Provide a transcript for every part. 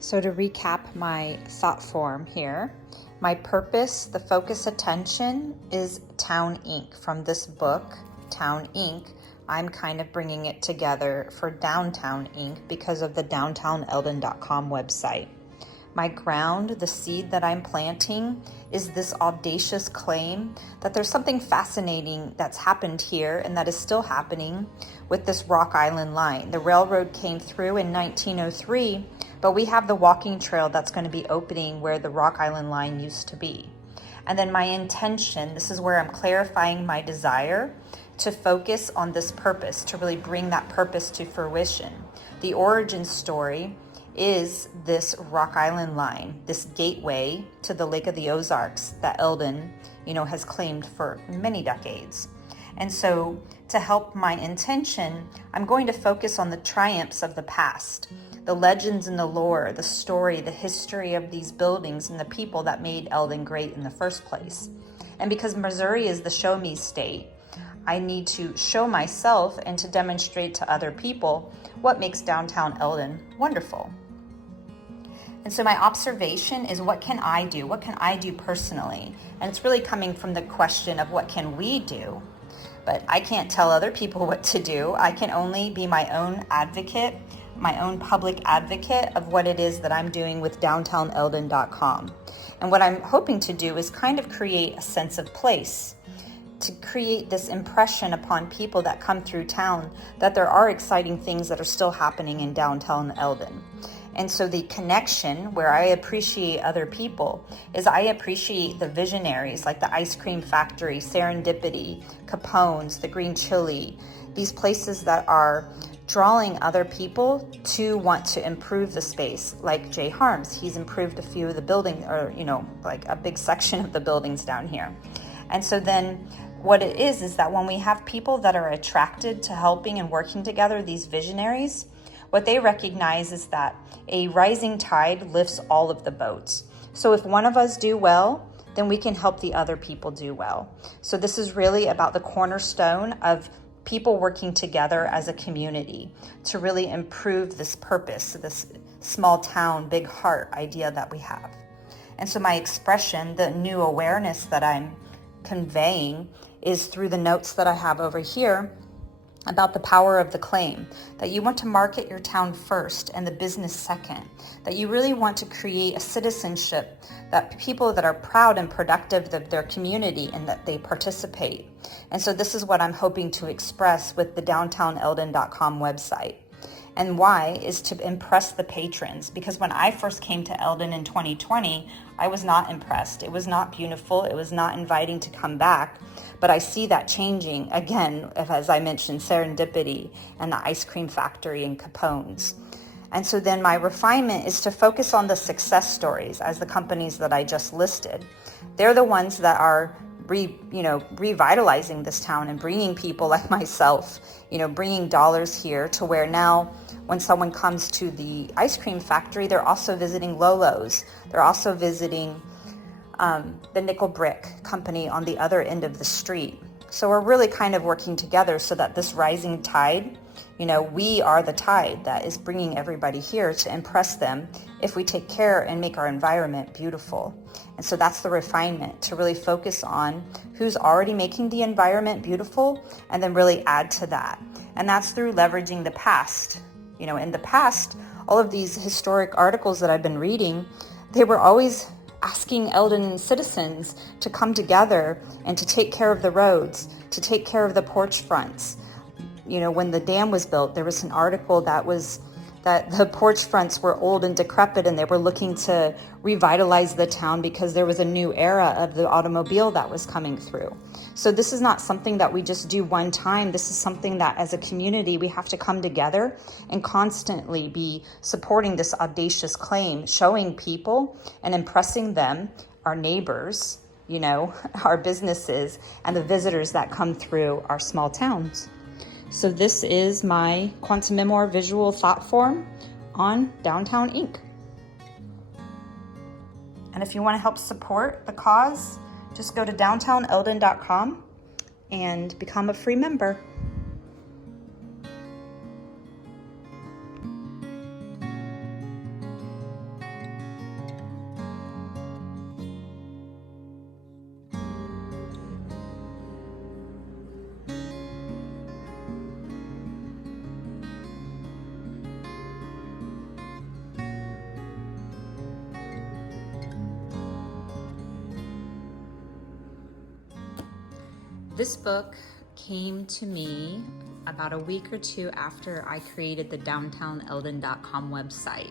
So to recap my thought form here, my purpose, the focus attention is Town Inc. From this book, Town Inc., I'm kind of bringing it together for Downtown Inc. because of the DowntownEldon.com website. My ground, the seed that I'm planting, is this audacious claim that there's something fascinating that's happened here and that is still happening with this Rock Island line. The railroad came through in 1903, but we have the walking trail that's going to be opening where the Rock Island line used to be. And then my intention, this is where I'm clarifying my desire to focus on this purpose, to really bring that purpose to fruition. The origin story is this Rock Island line, this gateway to the Lake of the Ozarks that Eldon, has claimed for many decades. And so to help my intention, I'm going to focus on the triumphs of the past, the legends and the lore, the story, the history of these buildings and the people that made Eldon great in the first place. And because Missouri is the show me state, I need to show myself and to demonstrate to other people what makes downtown Eldon wonderful. And so my observation is, what can I do? What can I do personally? And it's really coming from the question of what can we do? But I can't tell other people what to do. I can only be my own advocate, my own public advocate of what it is that I'm doing with DowntownEldon.com. And what I'm hoping to do is kind of create a sense of place, to create this impression upon people that come through town that there are exciting things that are still happening in downtown Eldon. And so the connection where I appreciate other people is I appreciate the visionaries like the Ice Cream Factory, Serendipity, Capone's, the Green Chili, these places that are drawing other people to want to improve the space, like Jay Harms. He's improved a few of the buildings, or, like a big section of the buildings down here. And so then what it is that when we have people that are attracted to helping and working together, these visionaries, what they recognize is that a rising tide lifts all of the boats. So if one of us do well, then we can help the other people do well. So this is really about the cornerstone of people working together as a community to really improve this purpose, this small town, big heart idea that we have. And so my expression, the new awareness that I'm conveying, is through the notes that I have over here about the power of the claim, that you want to market your town first and the business second, that you really want to create a citizenship, that people that are proud and productive of their community and that they participate. And so this is what I'm hoping to express with the DowntownEldon.com website. And why is to impress the patrons, because when I first came to Eldon in 2020, I was not impressed. It was not beautiful. It was not inviting to come back. But I see that changing again, as I mentioned, Serendipity and the Ice Cream Factory and Capone's. And so then my refinement is to focus on the success stories as the companies that I just listed. They're the ones that are revitalizing this town and bringing people like myself, bringing dollars here to where now when someone comes to the ice cream factory, they're also visiting Lolo's. They're also visiting the Nickel Brick company on the other end of the street. So we're really kind of working together so that this rising tide, we are the tide that is bringing everybody here to impress them if we take care and make our environment beautiful. And so that's the refinement, to really focus on who's already making the environment beautiful and then really add to that. And that's through leveraging the past. In the past, all of these historic articles that I've been reading, they were always asking Eldon citizens to come together and to take care of the roads, to take care of the porch fronts. When the dam was built, there was an article that the porch fronts were old and decrepit, and they were looking to revitalize the town because there was a new era of the automobile that was coming through. So this is not something that we just do one time. This is something that as a community, we have to come together and constantly be supporting this audacious claim, showing people and impressing them, our neighbors, our businesses, and the visitors that come through our small towns. So this is my Quantum Memoir visual thought form on Downtown Inc. And if you want to help support the cause, just go to DowntownEldon.com and become a free member. This book came to me about a week or two after I created the downtownelden.com website.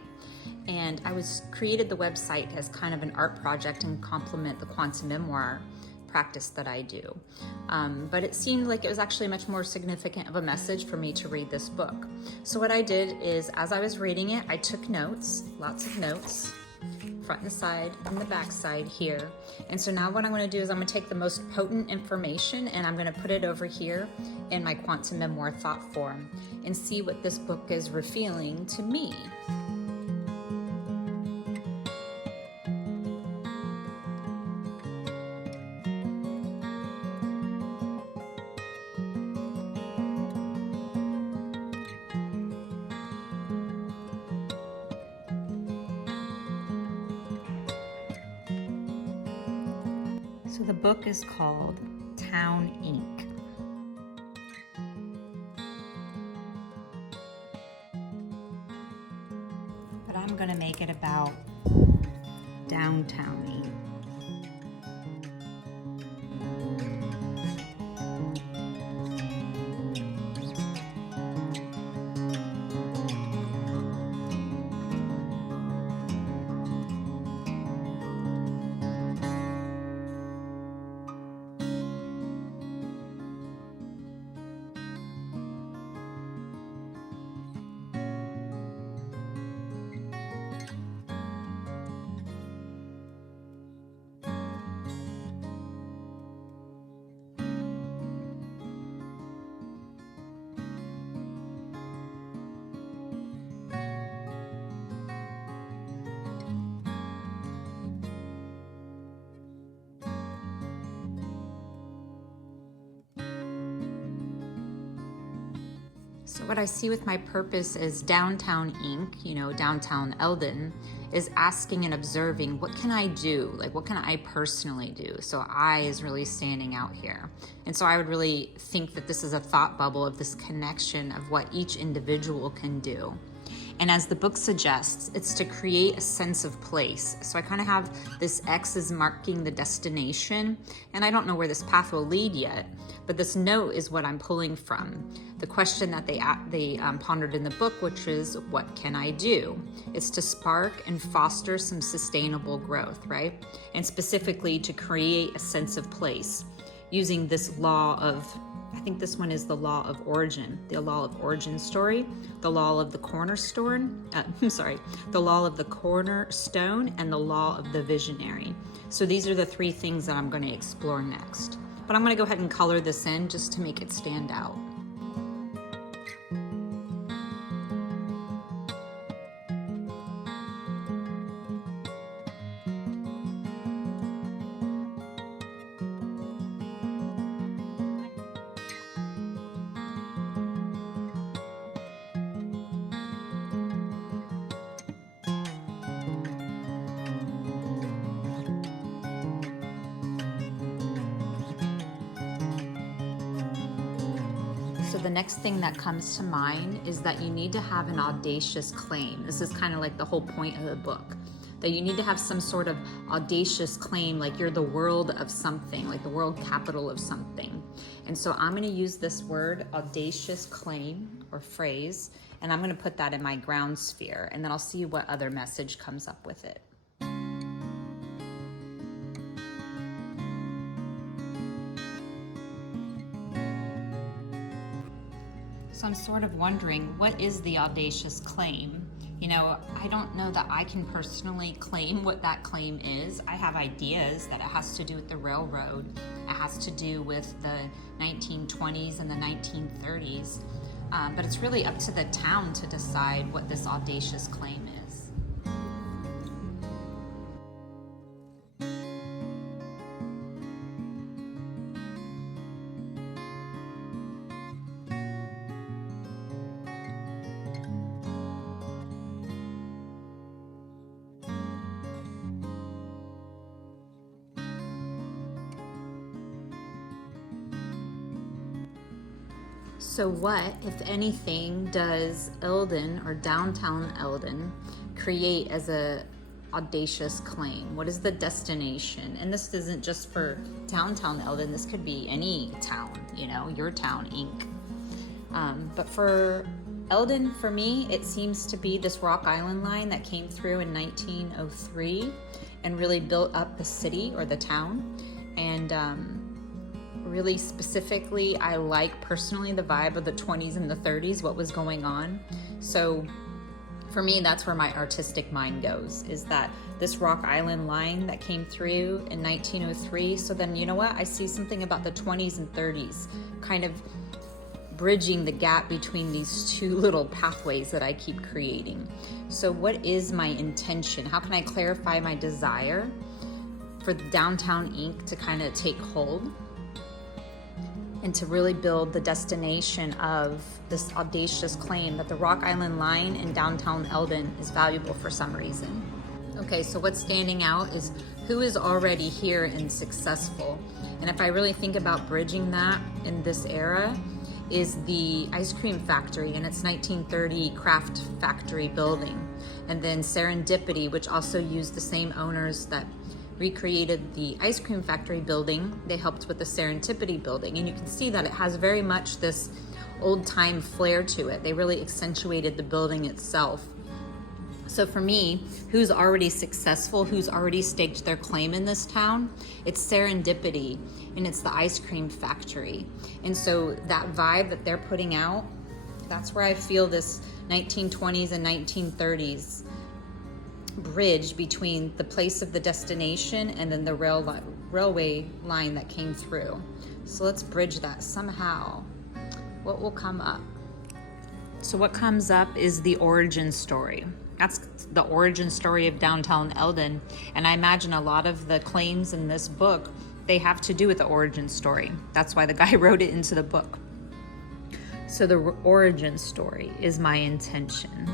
And I created the website as kind of an art project and complement the quantum memoir practice that I do. But it seemed like it was actually much more significant of a message for me to read this book. So what I did is, as I was reading it, I took notes, lots of notes, front and side and the back side here. And so now what I'm going to do is I'm going to take the most potent information and I'm going to put it over here in my quantum memoir thought form and see what this book is revealing to me. So the book is called Town Ink. But I'm going to make it about downtown ink. So what I see with my purpose is downtown ink, downtown Eldon, is asking and observing, what can I do? Like, what can I personally do? So I is really standing out here. And so I would really think that this is a thought bubble of this connection of what each individual can do. And as the book suggests, it's to create a sense of place. So I kind of have this X is marking the destination, and I don't know where this path will lead yet, but this note is what I'm pulling from. The question that they pondered in the book, which is, what can I do? It's to spark and foster some sustainable growth, right? And specifically to create a sense of place using this law of, I think this one is the law of origin, the law of origin story, the law of the cornerstone, the law of the cornerstone, and the law of the visionary. So these are the three things that I'm going to explore next. But I'm going to go ahead and color this in just to make it stand out. So the next thing that comes to mind is that you need to have an audacious claim. This is kind of like the whole point of the book, that you need to have some sort of audacious claim, like you're the world of something, like the world capital of something. And so I'm going to use this word, audacious claim or phrase, and I'm going to put that in my ground sphere, and then I'll see what other message comes up with it. So I'm sort of wondering, what is the audacious claim? I don't know that I can personally claim what that claim is. I have ideas that it has to do with the railroad. It has to do with the 1920s and the 1930s. But it's really up to the town to decide what this audacious claim is. So what, if anything, does Eldon or downtown Eldon create as a audacious claim? What is the destination? And this isn't just for downtown Eldon. This could be any town, you know, your town, Inc. But for Eldon, for me, it seems to be this Rock Island line that came through in 1903 and really built up the city or the town. And really specifically, I like personally the vibe of the 20s and the 30s, what was going on. So for me, that's where my artistic mind goes, is that this Rock Island line that came through in 1903. So then, you know what? I see something about the 20s and 30s kind of bridging the gap between these two little pathways that I keep creating. So what is my intention? How can I clarify my desire for the Downtown Inc. to kind of take hold and to really build the destination of this audacious claim that the Rock Island line in downtown Eldon is valuable for some reason? Okay, so what's standing out is who is already here and successful. And if I really think about bridging that in this era, is the ice cream factory and its 1930 craft factory building. And then Serendipity, which also used the same owners that recreated the ice cream factory building. They helped with the Serendipity building. And you can see that it has very much this old time flair to it. They really accentuated the building itself. So for me, who's already successful, who's already staked their claim in this town, it's Serendipity and it's the ice cream factory. And so that vibe that they're putting out, that's where I feel this 1920s and 1930s bridge between the place of the destination and then the railway line that came through. So let's bridge that somehow. What will come up? So what comes up is the origin story. That's the origin story of downtown Eldon. And I imagine a lot of the claims in this book, they have to do with the origin story. That's why the guy wrote it into the book. So the origin story is my intention.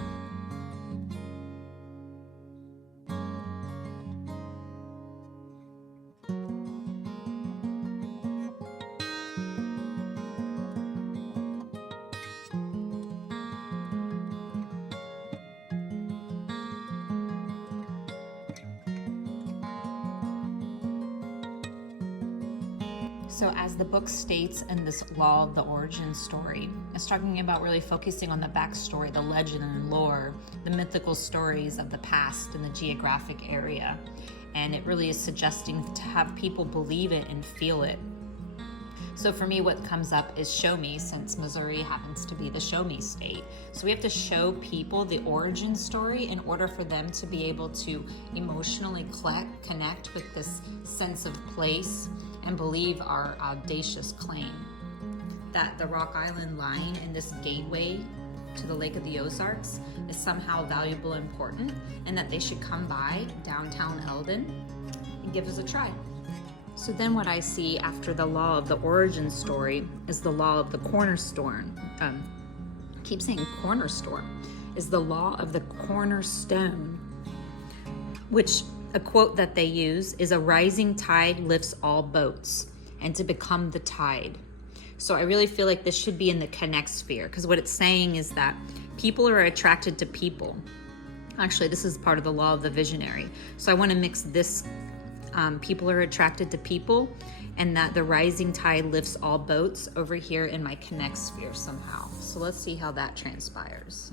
So as the book states in this law of the origin story, it's talking about really focusing on the backstory, the legend and lore, the mythical stories of the past in the geographic area. And it really is suggesting to have people believe it and feel it. So for me, what comes up is show me, since Missouri happens to be the show me state. So we have to show people the origin story in order for them to be able to emotionally connect with this sense of place and believe our audacious claim that the Rock Island line and this gateway to the Lake of the Ozarks is somehow valuable and important, and that they should come by downtown Eldon and give us a try. So then what I see after the law of the origin story is the law of the cornerstone. I keep saying cornerstone, is the law of the cornerstone, which a quote that they use is a rising tide lifts all boats, and to become the tide. So I really feel like this should be in the connect sphere, because what it's saying is that people are attracted to people. Actually, this is part of the law of the visionary. So I want to mix this, people are attracted to people, and that the rising tide lifts all boats over here in my connect sphere somehow. So let's see how that transpires.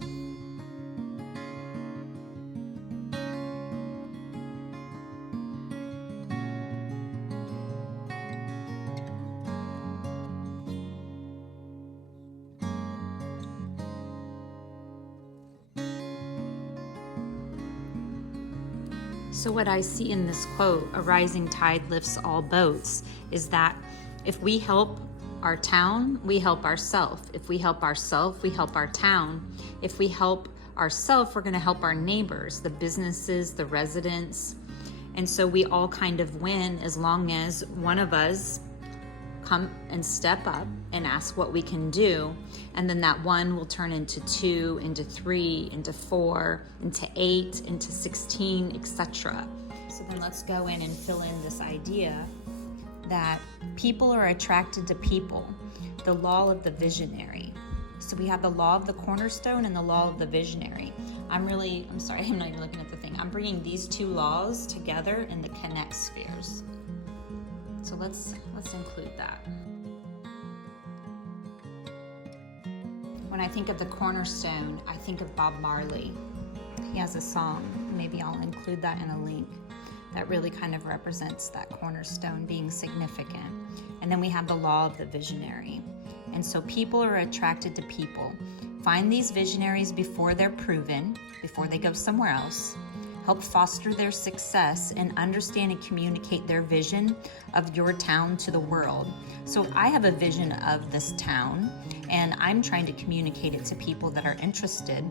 So what I see in this quote, a rising tide lifts all boats, is that if we help our town, we help ourselves. If we help ourselves, we help our town. If we help ourselves, we're going to help our neighbors, the businesses, the residents. And so we all kind of win as long as one of us come and step up and ask what we can do, and then that one will turn into 2, into 3, into 4, into 8, into 16, etc. So then let's go in and fill in this idea that people are attracted to people, the law of the visionary. So we have the law of the cornerstone and the law of the visionary. I'm sorry, I'm not even looking at the thing. I'm bringing these two laws together in the connect spheres. So So let's include that. When I think of the cornerstone, I think of Bob Marley. He has a song, maybe I'll include that in a link, that really kind of represents that cornerstone being significant. And then we have the law of the visionary. And so people are attracted to people. Find these visionaries before they're proven, before they go somewhere else. Help foster their success and understand and communicate their vision of your town to the world. So I have a vision of this town, and I'm trying to communicate it to people that are interested.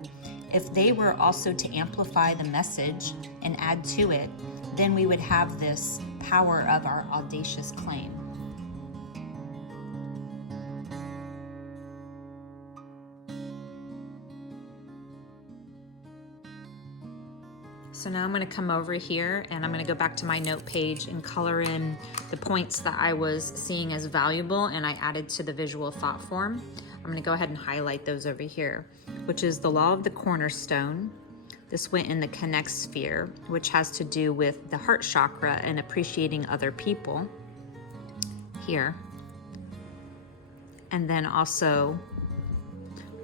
If they were also to amplify the message and add to it, then we would have this power of our audacious claim. So now I'm going to come over here and I'm going to go back to my note page and color in the points that I was seeing as valuable and I added to the visual thought form. I'm going to go ahead and highlight those over here, which is the law of the cornerstone. This went in the connect sphere, which has to do with the heart chakra and appreciating other people here. And then also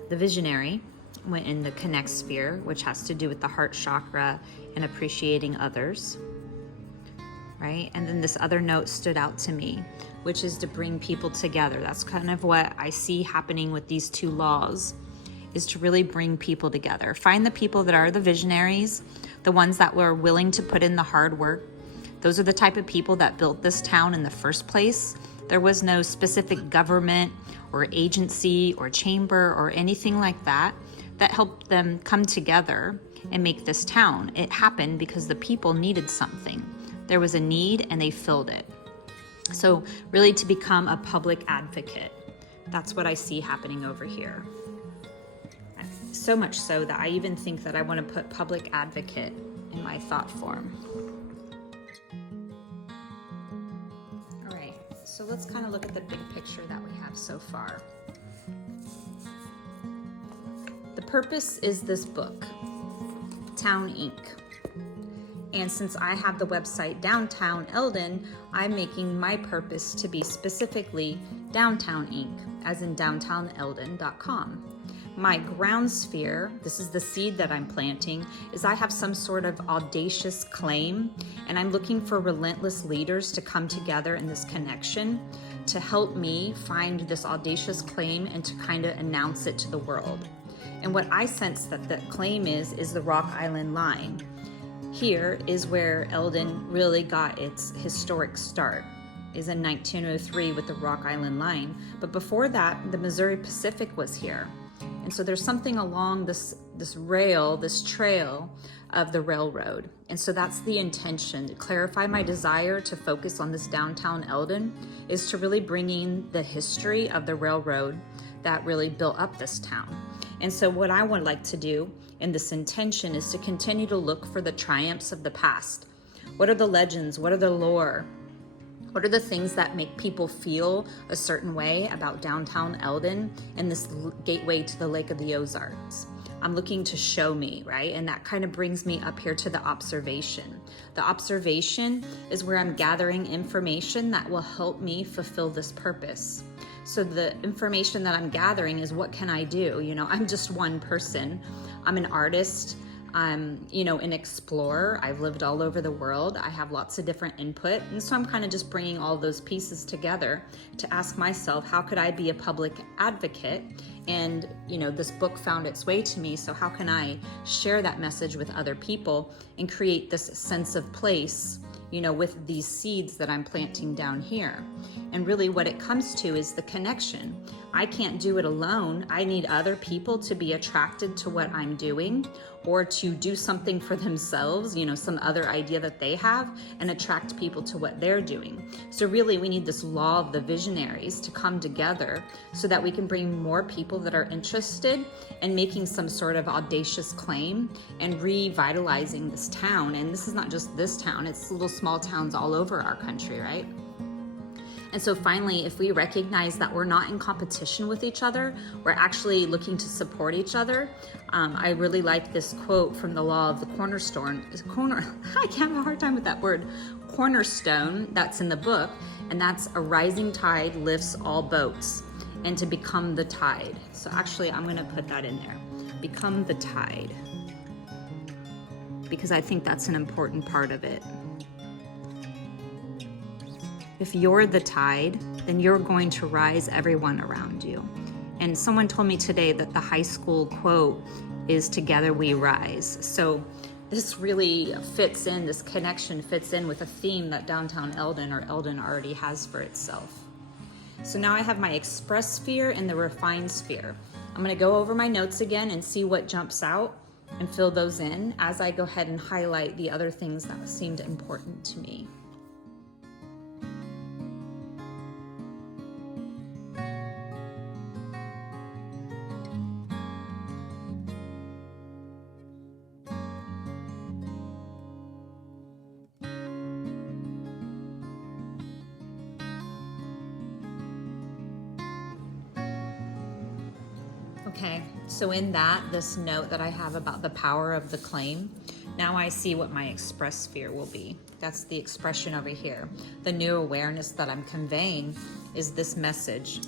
the visionary went in the connect sphere, which has to do with the heart chakra and appreciating others, right? And then this other note stood out to me, which is to bring people together. That's kind of what I see happening with these two laws, is to really bring people together. Find the people that are the visionaries, the ones that were willing to put in the hard work. Those are the type of people that built this town in the first place. There was no specific government or agency or chamber or anything like that that helped them come together and make this town. It happened because the people needed something. There was a need and they filled it. So really to become a public advocate, that's what I see happening over here. So much so that I even think that I want to put public advocate in my thought form. All right, so let's kind of look at the big picture that we have so far. The purpose is this book, Town Inc. And since I have the website Downtown Eldon, I'm making my purpose to be specifically Downtown Inc., as in downtowneldon.com. My ground sphere, this is the seed that I'm planting, is I have some sort of audacious claim, and I'm looking for relentless leaders to come together in this connection to help me find this audacious claim and to kind of announce it to the world. And what I sense that the claim is the Rock Island line. Here is where Eldon really got its historic start, is in 1903 with the Rock Island line. But before that, the Missouri Pacific was here. And so there's something along this trail of the railroad. And so that's the intention, to clarify my desire to focus on this downtown Eldon, is to really bring in the history of the railroad that really built up this town. And so what I would like to do in this intention is to continue to look for the triumphs of the past. What are the legends? What are the lore? What are the things that make people feel a certain way about downtown Eldon and this gateway to the Lake of the Ozarks? I'm looking to show me, right? And that kind of brings me up here to the observation. The observation is where I'm gathering information that will help me fulfill this purpose. So the information that I'm gathering is, what can I do? You know, I'm just one person. I'm an artist. I'm, an explorer. I've lived all over the world. I have lots of different input. And so I'm kind of just bringing all those pieces together to ask myself, how could I be a public advocate? And, this book found its way to me. So how can I share that message with other people and create this sense of place, with these seeds that I'm planting down here? And really what it comes to is the connection. I can't do it alone. I need other people to be attracted to what I'm doing, or to do something for themselves, some other idea that they have, and attract people to what they're doing. So really we need this law of the visionaries to come together so that we can bring more people that are interested in making some sort of audacious claim and revitalizing this town. And this is not just this town, it's little small towns all over our country, right? And so finally, if we recognize that we're not in competition with each other, we're actually looking to support each other. I really like this quote from the law of the cornerstone. I can't have a hard time with that word. cornerstone that's in the book, and that's a rising tide lifts all boats, and to become the tide. So actually, I'm gonna put that in there. Become the tide, because I think that's an important part of it. If you're the tide, then you're going to rise everyone around you. And someone told me today that the high school quote is "Together we rise." So this really fits in, this connection fits in with a theme that downtown Eldon or Eldon already has for itself. So now I have my express sphere and the refined sphere. I'm gonna go over my notes again and see what jumps out and fill those in as I go ahead and highlight the other things that seemed important to me. Okay, so in that, this note that I have about the power of the claim, now I see what my express sphere will be. That's the expression over here. The new awareness that I'm conveying is this message.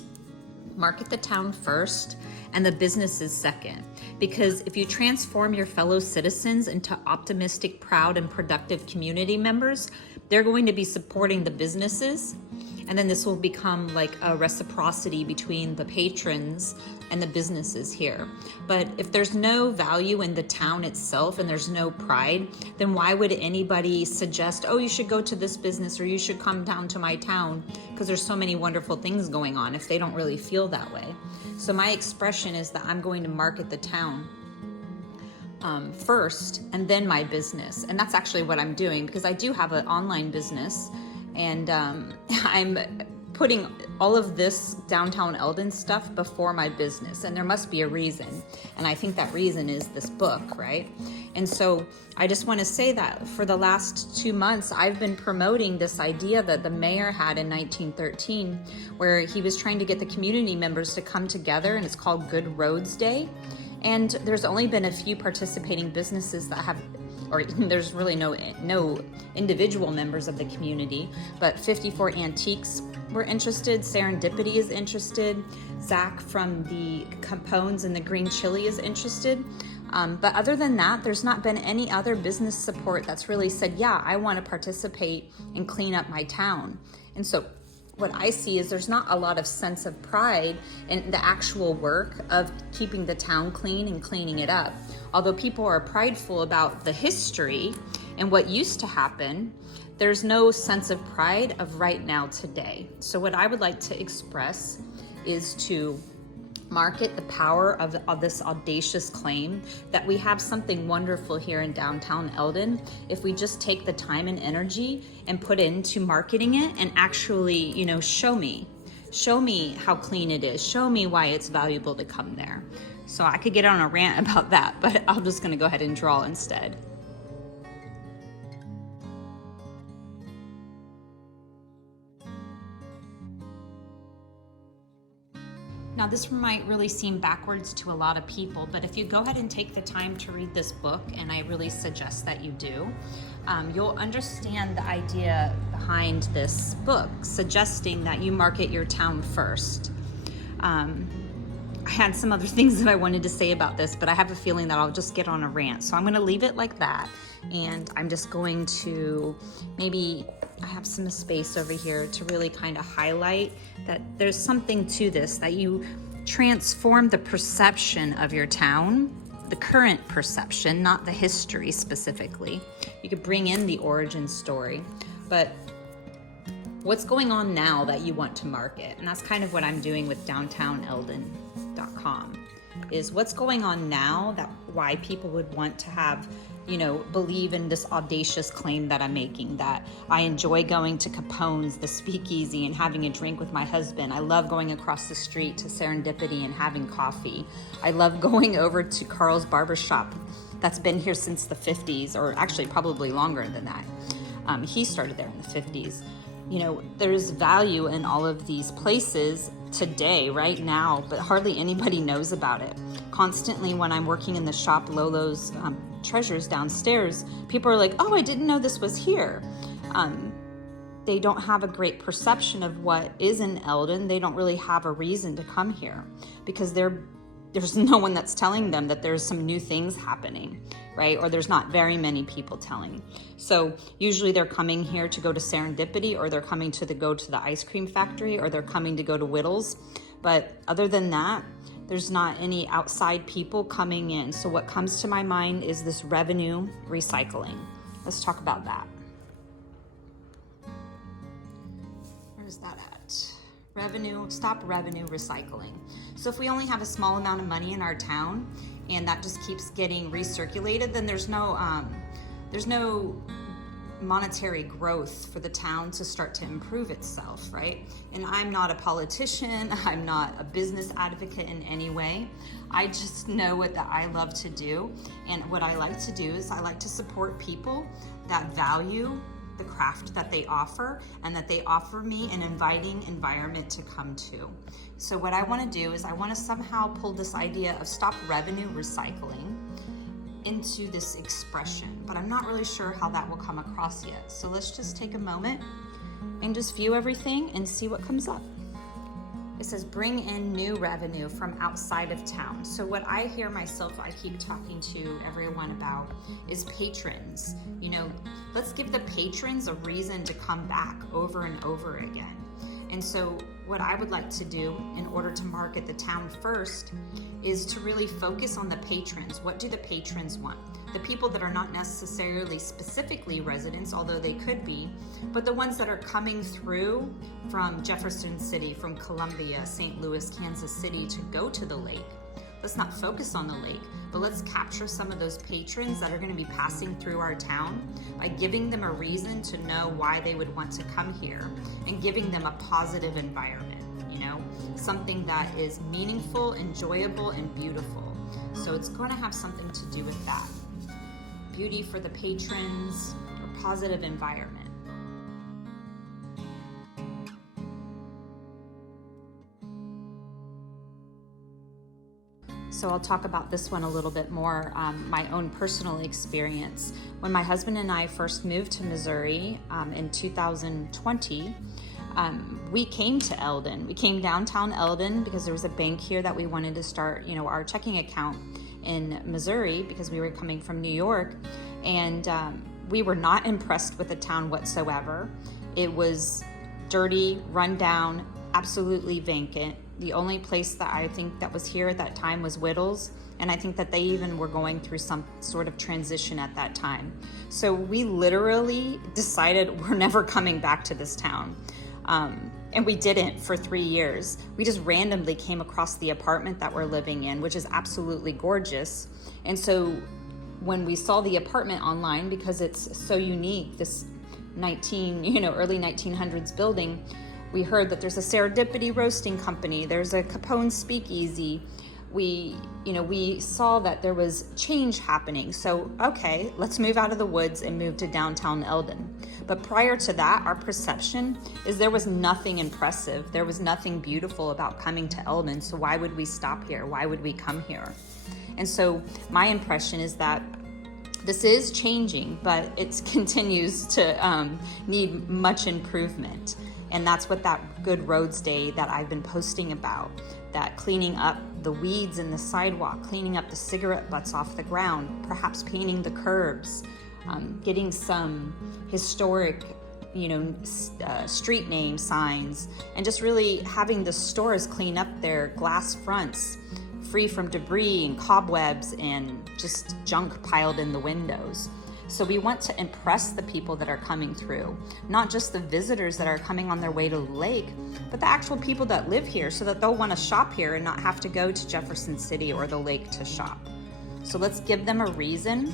Market the town first and the businesses second. Because if you transform your fellow citizens into optimistic, proud, and productive community members, they're going to be supporting the businesses. And then this will become like a reciprocity between the patrons and the businesses here. But if there's no value in the town itself and there's no pride, then why would anybody suggest, oh, you should go to this business or you should come down to my town because there's so many wonderful things going on if they don't really feel that way. So my expression is that I'm going to market the town first and then my business. And that's actually what I'm doing because I do have an online business. And I'm putting all of this downtown Eldon stuff before my business, and there must be a reason. And I think that reason is this book, right? And so I just want to say that for the last 2 months, I've been promoting this idea that the mayor had in 1913, where he was trying to get the community members to come together, and it's called Good Roads Day. And there's only been a few participating businesses that have, or there's really no individual members of the community, but 54 Antiques were interested, Serendipity is interested, Zach from the Capones and the Green Chili is interested. But other than that, there's not been any other business support that's really said, yeah, I want to participate and clean up my town. And so what I see is there's not a lot of sense of pride in the actual work of keeping the town clean and cleaning it up. Although people are prideful about the history and what used to happen, there's no sense of pride of right now today. So what I would like to express is to market the power of this audacious claim that we have something wonderful here in downtown Eldon if we just take the time and energy and put into marketing it and actually, show me how clean it is, show me why it's valuable to come there. So I could get on a rant about that, but I'm just gonna go ahead and draw instead. Now this might really seem backwards to a lot of people, but if you go ahead and take the time to read this book, and I really suggest that you do, you'll understand the idea behind this book, suggesting that you market your town first. I had some other things that I wanted to say about this, but I have a feeling that I'll just get on a rant. So I'm gonna leave it like that. And I'm just going to I have some space over here to really kind of highlight that there's something to this, that you transform the perception of your town, the current perception, not the history specifically. You could bring in the origin story, but what's going on now that you want to market? And that's kind of what I'm doing with downtowneldon.com, is what's going on now, that why people would want to have, believe in this audacious claim that I'm making, that I enjoy going to Capone's, the speakeasy, and having a drink with my husband. I love going across the street to Serendipity and having coffee. I love going over to Carl's Barbershop that's been here since the 50s, or actually probably longer than that. He started there in the 50s. There's value in all of these places today, right now, but hardly anybody knows about it. Constantly when I'm working in the shop, Lolo's Treasures downstairs, people are like, oh, I didn't know this was here. they don't have a great perception of what is in Eldon. They don't really have a reason to come here because there's no one that's telling them that there's some new things happening, right? Or there's not very many people telling. So usually they're coming here to go to Serendipity, or they're coming to go to the ice cream factory, or they're coming to go to Whittles. But other than that, there's not any outside people coming in. So what comes to my mind is this revenue recycling. Let's talk about that. Where's that at? Stop revenue recycling. So if we only have a small amount of money in our town and that just keeps getting recirculated, then there's no monetary growth for the town to start to improve itself, right? And I'm not a politician, I'm not a business advocate in any way. I just know what that I love to do. And what I like to do is I like to support people that value the craft that they offer and that they offer me an inviting environment to come to. So what I want to do is I want to somehow pull this idea of stop revenue recycling into this expression, but I'm not really sure how that will come across yet. So let's just take a moment and just view everything and see what comes up. It says bring in new revenue from outside of town. So what I hear myself, I keep talking to everyone about is patrons. You know, let's give the patrons a reason to come back over and over again. And so what I would like to do in order to market the town first is to really focus on the patrons. What do the patrons want? The people that are not necessarily specifically residents, although they could be, but the ones that are coming through from Jefferson City, from Columbia, St. Louis, Kansas City to go to the lake. Let's not focus on the lake, but let's capture some of those patrons that are going to be passing through our town by giving them a reason to know why they would want to come here and giving them a positive environment, you know, something that is meaningful, enjoyable, and beautiful. So it's going to have something to do with that. Beauty for the patrons, or positive environment. So I'll talk about this one a little bit more, my own personal experience. When my husband and I first moved to Missouri in 2020, we came to Eldon. We came downtown Eldon because there was a bank here that we wanted to start, you know, our checking account in Missouri because we were coming from New York. And we were not impressed with the town whatsoever. It was dirty, run down, absolutely vacant. The only place that I think that was here at that time was Whittles, and I think that they even were going through some sort of transition at that time. So we literally decided we're never coming back to this town. And we didn't for 3 years. We just randomly came across the apartment that we're living in, which is absolutely gorgeous. And so when we saw the apartment online, because it's so unique, this early 1900s building, we heard that there's a Serendipity roasting company, there's a Capone speakeasy. We saw that there was change happening. So, okay, let's move out of the woods and move to downtown Eldon. But prior to that, our perception is there was nothing impressive. There was nothing beautiful about coming to Eldon. So why would we stop here? Why would we come here? And so my impression is that this is changing, but it continues to need much improvement. And that's what that Good Roads Day that I've been posting about, that cleaning up the weeds in the sidewalk, cleaning up the cigarette butts off the ground, perhaps painting the curbs, getting some historic, street name signs, and just really having the stores clean up their glass fronts, free from debris and cobwebs and just junk piled in the windows. So we want to impress the people that are coming through, not just the visitors that are coming on their way to the lake, but the actual people that live here so that they'll want to shop here and not have to go to Jefferson City or the lake to shop. So let's give them a reason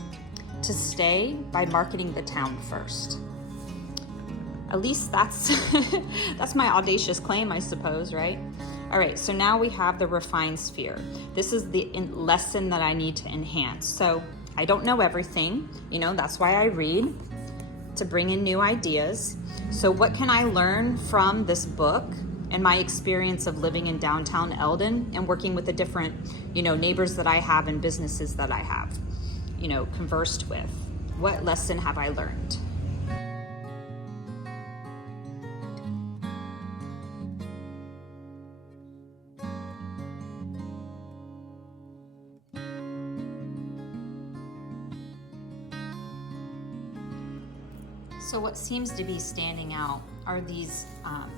to stay by marketing the town first. At least that's my audacious claim, I suppose, right? All right, so now we have the refined sphere. This is the lesson that I need to enhance. So I don't know everything, that's why I read, to bring in new ideas. So what can I learn from this book and my experience of living in downtown Eldon and working with the different, neighbors that I have and businesses that I have, conversed with? What lesson have I learned? So what seems to be standing out are these,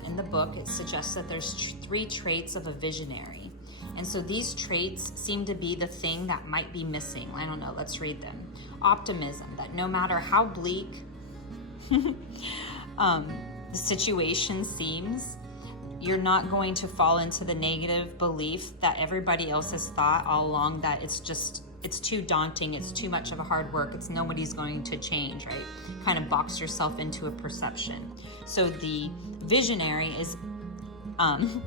in the book, it suggests that there's 3 traits of a visionary. And so these traits seem to be the thing that might be missing. I don't know, let's read them. Optimism, that no matter how bleak the situation seems, you're not going to fall into the negative belief that everybody else has thought all along, that it's too daunting, it's too much of a hard work, nobody's going to change, right? Kind of box yourself into a perception. So the visionary is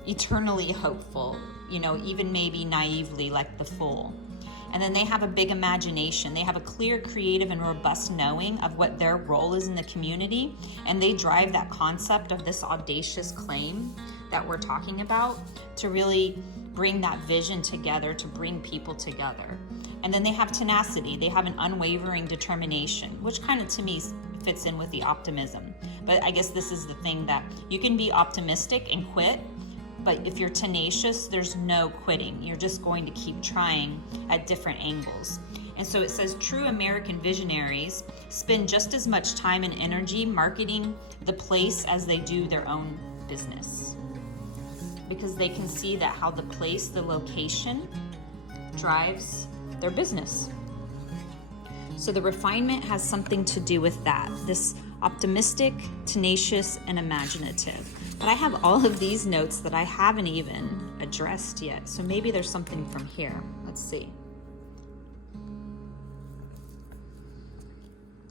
eternally hopeful, even maybe naively like the fool. And then they have a big imagination. They have a clear, creative, and robust knowing of what their role is in the community. And they drive that concept of this audacious claim that we're talking about to really bring that vision together, to bring people together. And then they have tenacity. They have an unwavering determination, which kind of to me fits in with the optimism. But I guess this is the thing, that you can be optimistic and quit, but if you're tenacious, there's no quitting. You're just going to keep trying at different angles. And so it says true American visionaries spend just as much time and energy marketing the place as they do their own business, because they can see that how the place, the location, drives their business. So the refinement has something to do with that, this optimistic, tenacious, and imaginative. But I have all of these notes that I haven't even addressed yet. So maybe there's something from here. Let's see.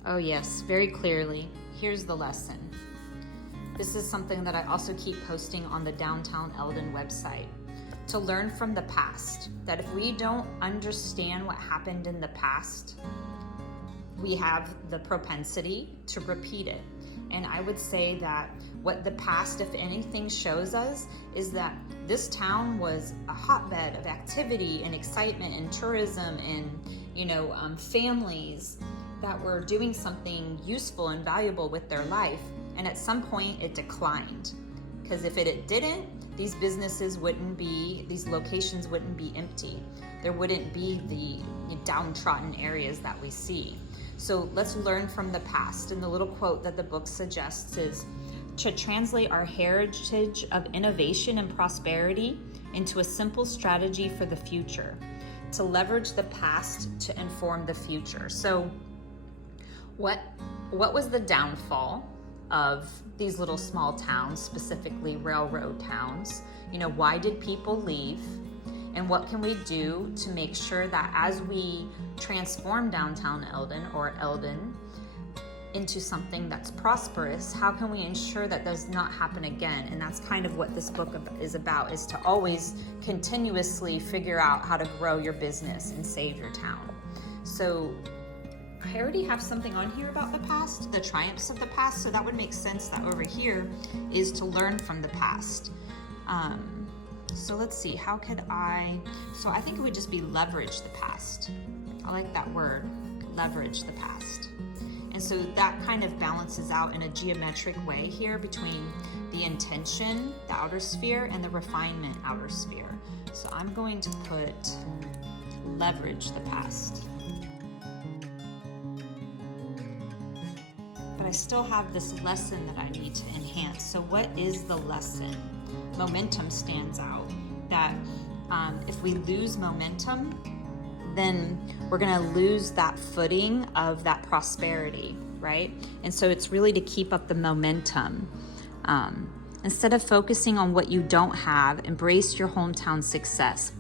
Oh yes, very clearly. Here's the lesson. This is something that I also keep posting on the Downtown Eldon website. To learn from the past. That if we don't understand what happened in the past, we have the propensity to repeat it. And I would say that what the past, if anything, shows us is that this town was a hotbed of activity and excitement and tourism and, families that were doing something useful and valuable with their life. And at some point it declined. Because if it didn't, these businesses wouldn't be, these locations wouldn't be empty. There wouldn't be the downtrodden areas that we see. So let's learn from the past. And the little quote that the book suggests is to translate our heritage of innovation and prosperity into a simple strategy for the future, to leverage the past to inform the future. So what was the downfall of these little small towns, specifically railroad towns? Why did people leave? And what can we do to make sure that as we transform downtown Eldon or Eldon into something that's prosperous, how can we ensure that does not happen again? And that's kind of what this book is about, is to always continuously figure out how to grow your business and save your town. So I already have something on here about the past, the triumphs of the past, so that would make sense that over here is to learn from the past. So let's see, so I think it would just be leverage the past. I like that word, leverage the past. And so that kind of balances out in a geometric way here between the intention, the outer sphere, and the refinement, outer sphere. So I'm going to put leverage the past. But I still have this lesson that I need to enhance. So what is the lesson? Momentum stands out. That if we lose momentum, then we're going to lose that footing of that prosperity, right? And so it's really to keep up the momentum. Instead of focusing on what you don't have, embrace your hometown success.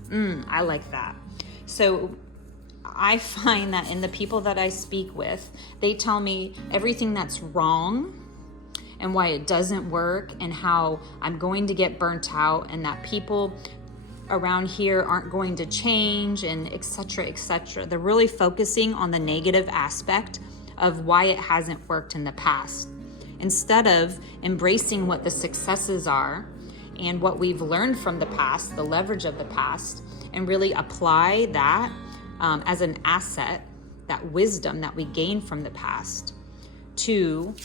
I like that. So I find that in the people that I speak with, they tell me everything that's wrong and why it doesn't work and how I'm going to get burnt out and that people around here aren't going to change and et cetera, et cetera. They're really focusing on the negative aspect of why it hasn't worked in the past, instead of embracing what the successes are and what we've learned from the past, the leverage of the past, and really apply that as an asset, that wisdom that we gain from the past, to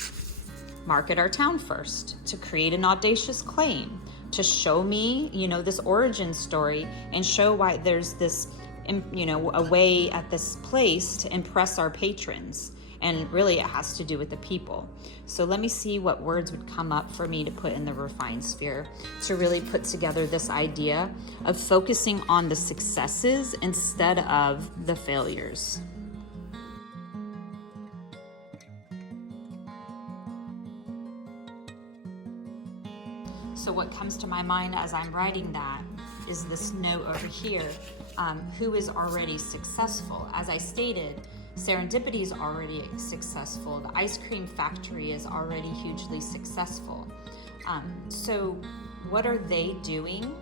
market our town first, to create an audacious claim, to show me, this origin story and show why there's this, a way at this place to impress our patrons. And really it has to do with the people. So let me see what words would come up for me to put in the refined sphere to really put together this idea of focusing on the successes instead of the failures. So what comes to my mind as I'm writing that is this note over here, who is already successful. As I stated, Serendipity is already successful. The ice cream factory is already hugely successful. So what are they doing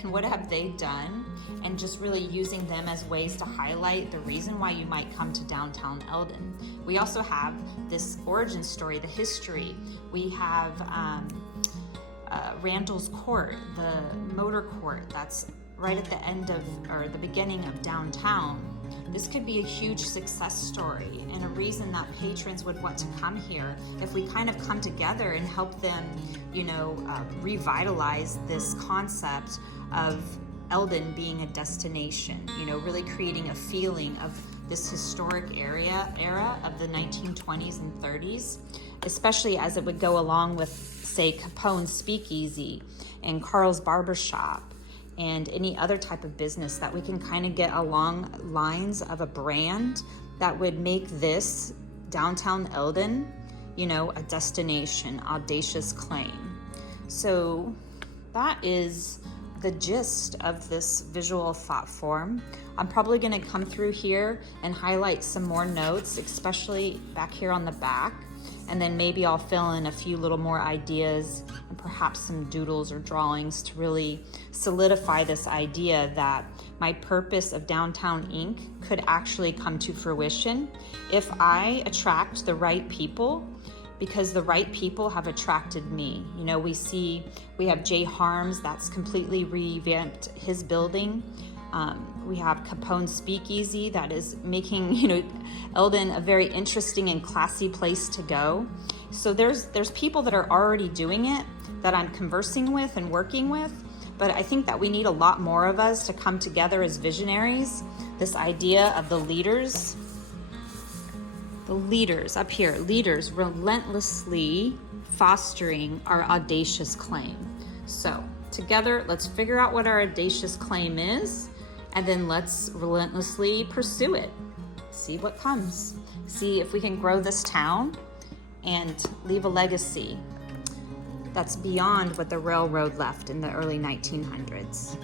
and what have they done? And just really using them as ways to highlight the reason why you might come to downtown Eldon. We also have this origin story, the history. We have Randall's Court, the motor court that's right at the end of, or the beginning of downtown. This could be a huge success story and a reason that patrons would want to come here if we kind of come together and help them, revitalize this concept of Eldon being a destination, really creating a feeling of this historic era of the 1920s and 30s, especially as it would go along with, say, Capone's Speakeasy and Carl's Barbershop and any other type of business that we can kind of get along lines of a brand that would make this downtown Eldon, a destination, audacious claim. So that is the gist of this visual thought form. I'm probably going to come through here and highlight some more notes, especially back here on the back. And then maybe I'll fill in a few little more ideas and perhaps some doodles or drawings to really solidify this idea that my purpose of Downtown Inc. could actually come to fruition if I attract the right people, because the right people have attracted me. We have Jay Harms that's completely revamped his building. We have Capone's Speakeasy that is making, Eldon a very interesting and classy place to go. So there's people that are already doing it that I'm conversing with and working with, but I think that we need a lot more of us to come together as visionaries. This idea of the leaders up here, leaders relentlessly fostering our audacious claim. So together, let's figure out what our audacious claim is, and then let's relentlessly pursue it. See what comes. See if we can grow this town and leave a legacy that's beyond what the railroad left in the early 1900s.